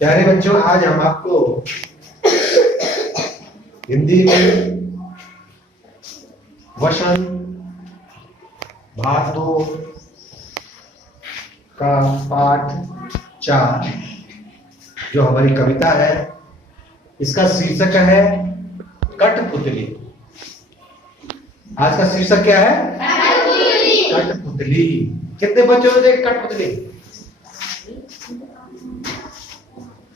प्यारे बच्चों, आज हम आपको हिंदी में वचन भाग 2 का पाठ 4 जो हमारी कविता है, इसका शीर्षक है कठपुतली। आज का शीर्षक क्या है? कठपुतली। कितने बच्चों ने देखी कठपुतली?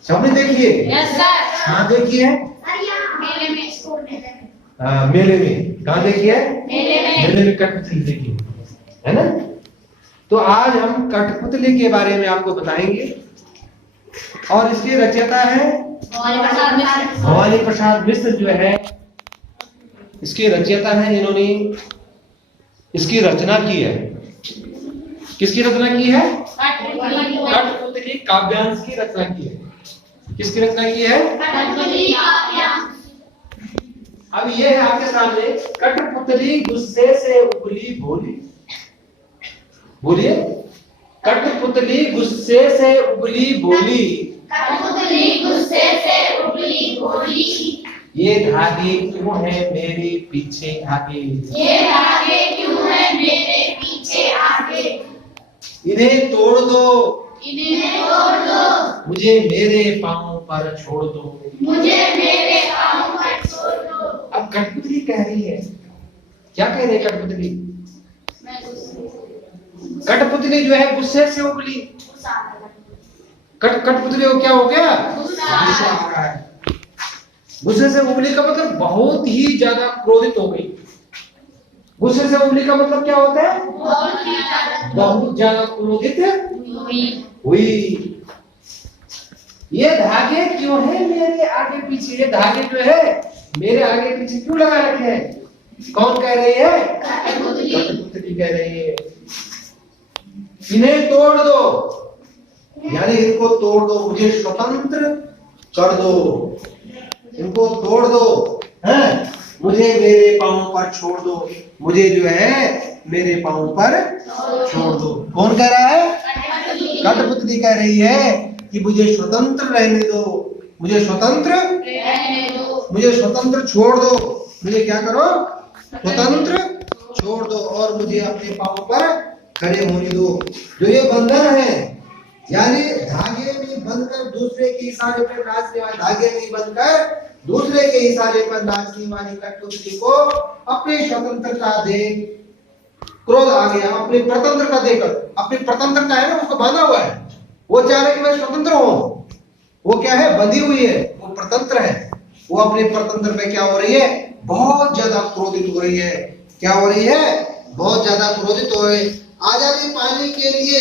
सबने देखी है? Yes sir. कहाँ देखी है? मेले में। मेले में। कहाँ देखी है? मेले में कठपुतली देखी है ना। तो आज हम कठपुतली के बारे में आपको बताएंगे और इसके रचयिता है भवानी प्रसाद मिश्र जो है, इसके रचयिता है। इन्होंने इसकी रचना की है। किसकी रचना की है? कठपुतली काव्यांश की रचना की है। किसकी रचना की है? अब ये है आपके सामने, कठपुतली गुस्से से उबली भोली। बोलिए, कठपुतली गुस्से से उबली भोली, ये धागे क्यों है मेरे पीछे आगे, इन्हें तोड़ दो, मुझे मेरे पांव पर छोड़ दो। अब कठपुतली कह रही है, क्या कह रही है कठपुतली? कठपुतली जो है गुस्से से उबली। कठपुतली को क्या हो गया? गुस्सा आ रहा है। गुस्से से उबली का मतलब बहुत ही ज्यादा क्रोधित हो गई। गुस्से से उबली का मतलब क्या होता है? बहुत ज्यादा क्रोधित हुई। ये धागे क्यों है मेरे आगे पीछे? ये धागे जो है मेरे आगे पीछे क्यों लगा रखे हैं? कौन कह रही है? कठपुतली कह रही है। इन्हें तोड़ दो, यानी इनको तोड़ दो, मुझे स्वतंत्र कर दो, इनको तोड़ दो, हैं? मुझे मेरे पांव पर छोड़ दो, मुझे जो है मेरे पांव पर छोड़ दो। कौन कह रहा है? कठपुतली कह रही है कि मुझे स्वतंत्र रहने दो, मुझे स्वतंत्र छोड़ दो, मुझे क्या करो? स्वतंत्र छोड़ दो और मुझे अपने पांव पर खड़े होने दो। जो ये बंधन है, यानी धागे में बंधकर दूसरे के इशारे पर नाचने वाली, धागे में बंधकर दूसरे के इशारे पर नाचने वाली कठपुतली को अपनी स्वतंत्रता दे, क्रोध आ गया। अपनी स्वतंत्रता देकर, अपनी स्वतंत्रता है ना, उसको बांधा हुआ है, वो चाह रहे कि मैं स्वतंत्र हूं। वो क्या है? बंधी हुई है, वो स्वतंत्र है। वो अपने स्वतंत्र पे क्या हो रही है? बहुत ज्यादा क्रोधित हो रही है। क्या हो रही है? बहुत ज्यादा क्रोधित हो रही है। आजादी पाने के लिए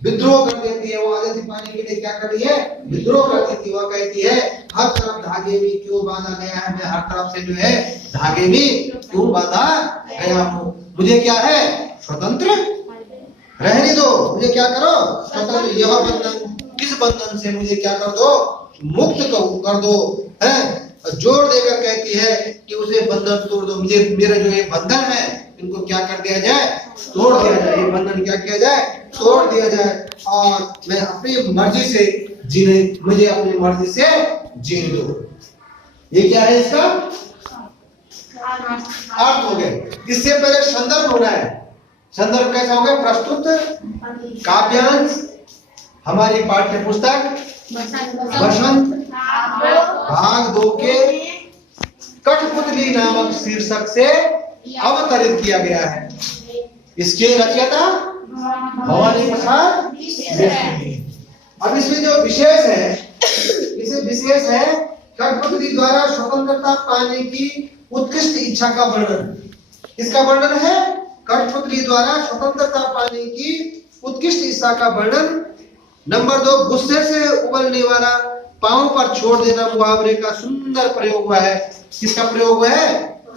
विद्रोह कर देती है। वो आजादी पाने के लिए क्या कर रही है? विद्रोह कर देती है। वो कहती है हर तरफ धागे में क्यों बांधा गया है? मैं हर तरफ से जो है धागे में क्यों बांधा गया हूँ? मुझे क्या है? स्वतंत्र रहने दो, मुझे क्या करो? स्वतंत्र। यह बंधन, किस बंधन से मुझे क्या कर दो? मुक्त कर दो, है? जोर देकर कहती है कि उसे बंधन तोड़ दो, मुझे मेरा जो ये बंधन है इनको क्या कर दिया जाए? तोड़ दिया जाए। ये बंधन क्या किया जाए? तोड़ दिया जाए और मैं अपनी मर्जी से जीने, मुझे अपनी मर्जी से जीने दो। ये क्या है? इसका अर्थ हो गया। इससे पहले संदर्भ होना है। संदर्भ कैसा हो गया? प्रस्तुत काव्यांश, हमारी पाठ्य पुस्तक वसंत भाग 2 के कठपुतली नामक शीर्षक से अवतरित किया गया है। इसके रचयिता भवानी प्रसाद मिश्र। अब इसमें जो विशेष है, इसे विशेष है कठपुतली द्वारा स्वतंत्रता पाने की उत्कृष्ट इच्छा का वर्णन। इसका वर्णन है कठपुतली द्वारा स्वतंत्रता पाने की उत्कृष्ट इच्छा का वर्णन। नंबर 2, गुस्से से उबलने वाला पांव पर छोड़ देना मुहावरे का सुंदर प्रयोग हुआ है। किसका प्रयोग हुआ है?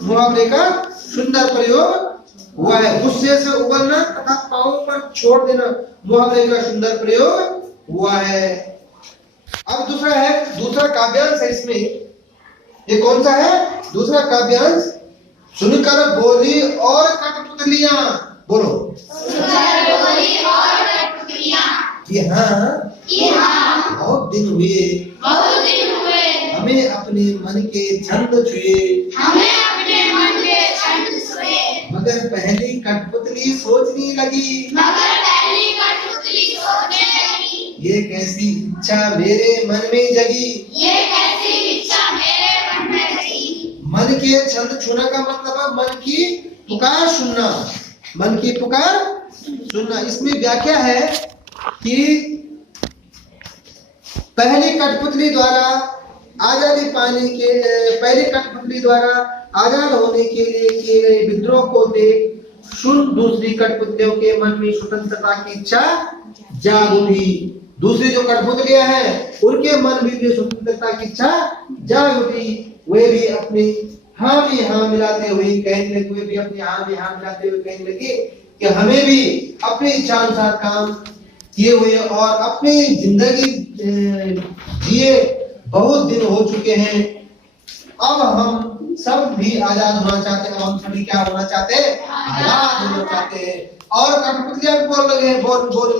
मुहावरे का सुंदर प्रयोग हुआ है। गुस्से से उबलना तथा पांव पर छोड़ देना मुहावरे का सुंदर प्रयोग हुआ है। अब दूसरा काव्यांश है इसमें। ये कौन सा है? दूसरा काव्यांश। सुनकर बोली और कठपुतलियां, बोलो। सुनकर बोली और कठपुतलियां, कि हाँ बहुत दिन हुए बहुत दिन हुए हमें अपने मन के छंद छुए, हमें अपने मन के छंद छुए, मगर पहली कठपुतली सोचने लगी, मगर पहली कठपुतली सोचने लगी, ये कैसी इच्छा मेरे मन में जगी। ये कैसी इच्छा मेरे मन में जगी। मन के छंद छूना का मतलब है मन की पुकार सुनना, मन की पुकार सुनना। इसमें व्याख्या है कि पहली कठपुतली द्वारा आजादी पाने के पहली कठपुतली द्वारा आजाद होने के लिए किए गए विद्रोह को देख सुन दूसरी कठपुतलियों के मन में स्वतंत्रता की इच्छा जाग उठी। दूसरी जो कठपुतलियां हैं उनके मन में भी स्वतंत्रता की इच्छा जाग उठी। वे भी अपनी हाँ में हाँ मिलाते हुए कहने लगे, वे भी अपनी हाँ में हाँ मिलाते हुए कहने लगे कि हमें भी अपनी इच्छा अनुसार काम किए हुए और अपनी जिंदगी जिए बहुत दिन हो चुके हैं, अब हम सब भी आजाद होना चाहते हैं। हम सभी क्या होना चाहते हैं? आजाद होना चाहते हैं। और कठपुतलियां बोलने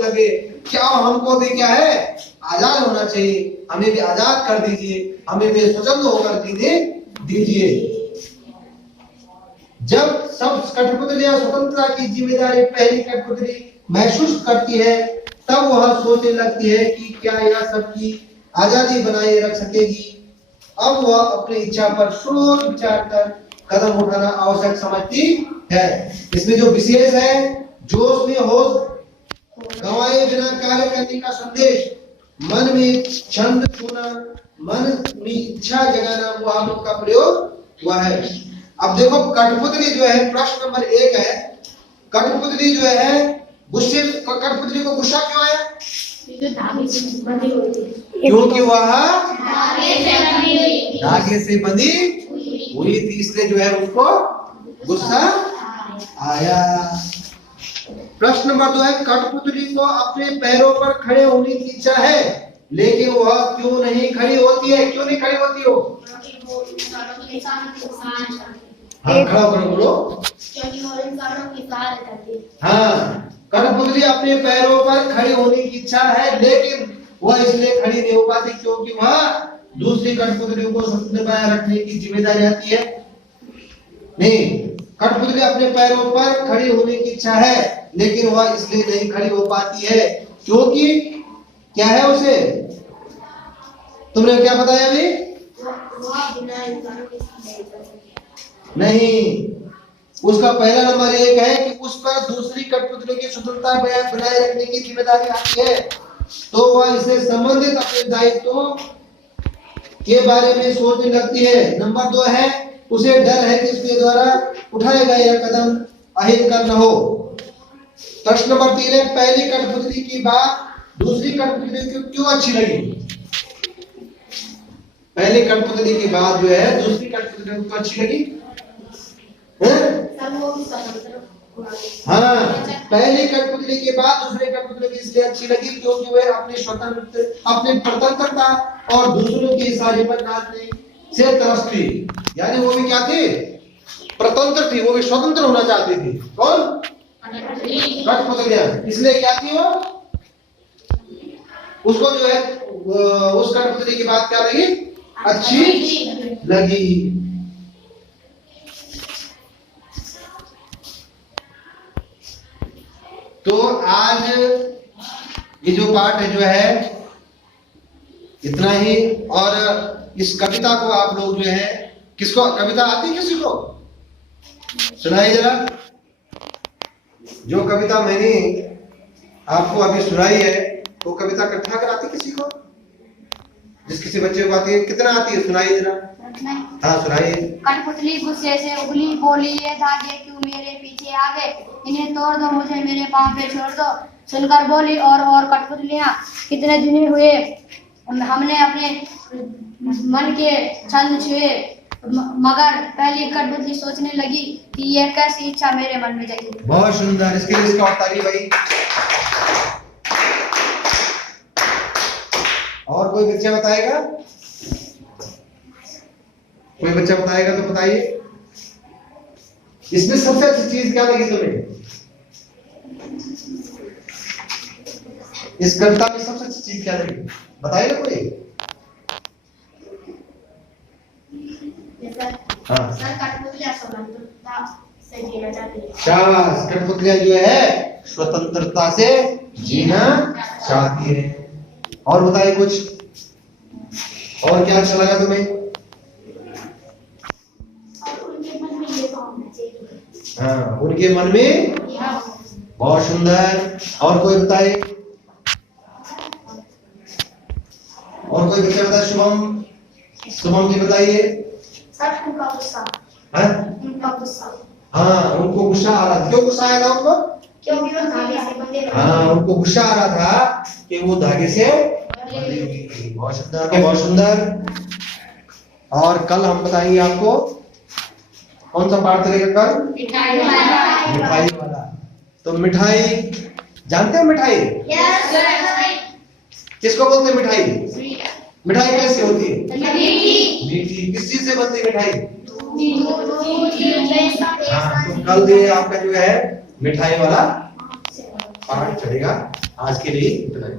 लगे कि अब हमको भी क्या है? आजाद होना चाहिए, हमें भी आजाद कर दीजिए, हमें भी स्वतंत्र होकर दीजिए। जब सब कठपुतलियां स्वतंत्रता की जिम्मेदारी पहली कठपुतली महसूस करती है, तब वह सोचने लगती है कि क्या यह सबकी आजादी बनाए रख सकेगी। अब वह अपनी इच्छा पर सोच विचार कर कदम उठाना आवश्यक समझती है। इसमें जो विशेष है, जोश में होश गंवाए बिना कार्य करने का संदेश, मन में छंद छूना, मन में इच्छा जगाना, वह का प्रयोग हुआ है। अब देखो कठपुतली जो है, प्रश्न नंबर 1 है, कठपुतली जो है गुस्से, कठपुतली को गुस्सा क्यों आया? क्योंकि वह धागे से बंधी हुई थी, इसलिए जो है उसको गुस्सा आया। प्रश्न नंबर 2 है, कठपुतली को अपने पैरों पर खड़े होने की इच्छा है, लेकिन वह क्यों नहीं खड़ी होती है? क्यों नहीं खड़ी होती हो? हाँ, खड़ा होकर बोलो। क्योंकि वो इंसानों की सहायता करती है। हाँ, कठपुतली अपने पैरों पर खड़ी होने की इच्छा है, लेकिन वह इसलिए खड़ी नहीं हो पाती क्योंकि वह दूसरी कठपुतलियों को स्वतंत्र बनाए रखने की जिम्मेदारी आती है। नहीं, कठपुतली अपने पैरों पर खड़ी होने की इच्छा है, लेकिन वह इसलिए नहीं खड़ी हो पाती है क्योंकि क्या है उसे? तुमने क्या बताया अभी? नहीं, उसका पहला नंबर 1 है कि उस पर दूसरी कठपुतलियों की स्वतंत्रता बनाए रखने की जिम्मेदारी आती है, तो वह इसे संबंधित अपने दायित्वों के बारे में सोचने लगती है। नंबर 2 है, उसे डर है कि उसके द्वारा उठाया गया यह कदम अहितकर न हो। प्रश्न नंबर 3 है, पहली कठपुतली की बात दूसरी कठपुतली को क्यों अच्छी लगी? पहली कठपुतली की बात जो है दूसरी कठपुतली को अच्छी लगी? हाँ, पहली कठपुतली के बाद दूसरे कठपुतली की इसलिए अच्छी लगी क्योंकि वे अपनी स्वतंत्रता और दूसरों की साझे पर नाचने से तरस थी। यानी वो भी क्या थी? स्वतंत्र थी, वो भी स्वतंत्र होना चाहती थी। कौन? कठपुतलियां। इसलिए क्या थी वो? उसको जो है उस कठपुतली की बात क्या लगी? अच्छी लगी। तो आज ये जो पाठ है जो है इतना ही। और इस कविता को आप लोग जो है, किसको कविता आती है? किसी को सुनाइए जरा। जो कविता मैंने आपको अभी सुनाई है वो कविता कथा कर आती किसी को? जिस किसी बच्चे को आती है, कितना आती है? सुनाइए जरा। हाँ सुनाइए। कठपुतली गुस्से से उगली, बोली ये धागे क्यों मेरे पीछे आ गए, इन्हें तोड़ दो, मुझे मेरे पाँव पे छोड़ दो। सुनकर बोली और कठपुतलियां, कितने दिन हुए हमने अपने मन के छंद छुए, मगर पहली कठपुतली सोचने लगी कि यह कैसी इच्छा मेरे मन में जगी। बहुत सुंदर, इसके लिए इसका ताली भाई। और कोई बच्चा बताएगा? कोई बच्चा बताएगा तो बताइए। इसमें सबसे अच्छी चीज क्या लगी तुम्हें? इस कविता में सबसे अच्छी चीज क्या लगी, बताइए कोई। हाँ सर कठपुतलियां स्वतंत्रता से जीना चाहती है। शाबाश, कठपुतलियां जो है स्वतंत्रता से जीना चाहती है। और बताइए कुछ, और क्या अच्छा लगा तुम्हें? उनके मन में ये भावना चाहिए। हाँ, उनके मन में, बहुत सुंदर। और कोई बताए, और कोई बच्चा बताए? शुभम, शुभम जी बताइए। सर उनका गुस्सा, हाँ उनका गुस्सा, हाँ, उनको गुस्सा आ रहा था। क्यों गुस्सा आया था उनको? क्योंकि वो धागे से बंधे हुए हाँ, उनको गुस्सा आ रहा था कि वो धागे से बंधी हुई थी। बहुत सुंदर, बहुत सुंदर। और कल हम बताएंगे आपको कौन सा पाठ चलेगा कल? मिठाई मिठाई वाला। तो मिठाई जानते हो? मिठाई किसको बोलते हैं? मिठाई, मिठाई कैसे होती है? मीठी। किस चीज से बनती है मिठाई? हाँ, तो कल ये आपका जो है मिठाई वाला पाठ चलेगा। आज के लिए इतना ही।